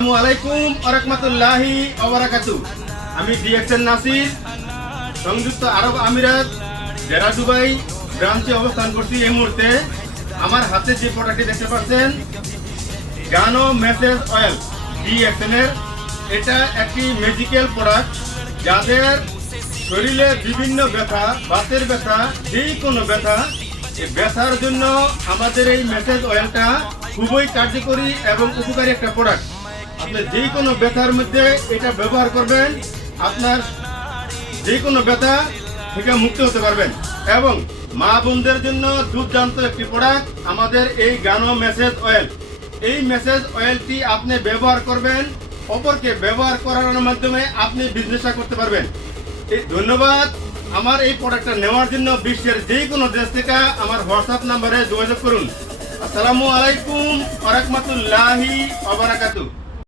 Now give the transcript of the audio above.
আসসালামুআলাইকুম ওয়া রাহমাতুল্লাহি ওয়া বারাকাতুহু। আমি ডিএক্সএন নাসির সংযুক্ত আরব আমিরাত জেরা দুবাই ব্রাঞ্চে অবস্থান করছি। এই মুহূর্তে আমার হাতে যে প্রোডাক্টটি দেখতে পাচ্ছেন গানো মেসেজ অয়েল ডিএক্সএন এর, এটা একটি মেডিকেল প্রোডাক্ট। যাদের শরীরে বিভিন্ন ব্যথা, বাতের ব্যথা, যেই কোনো ব্যথা, এই ব্যথার জন্য আমাদের এই মেসেজ অয়েলটা খুবই কার্যকরী এবং উপকারী একটা প্রোডাক্ট। আপনি যে কোনো ব্যথার মধ্যে এটা ব্যবহার করবেন, আপনার যে কোনো ব্যথা থেকে মুক্ত হতে পারবেন। এবং মা বোনদের জন্য দুর্দান্ত একটি প্রোডাক্ট আমাদের এই গানো মেসেজ অয়েল। এই মেসেজ অয়েলটি আপনি ব্যবহার করবেন, অপরকে ব্যবহার করানোর মাধ্যমে আপনি বিজনেসটা করতে পারবেন। ধন্যবাদ। আমার এই প্রোডাক্টটা নেওয়ার জন্য বিশ্বের যে কোনো দেশ থেকে আমার হোয়াটসঅ্যাপ নাম্বারে যোগাযোগ করুন। আসসালামু আলাইকুম ওয়া রাহমাতুল্লাহি ওয়া বারাকাতুহু।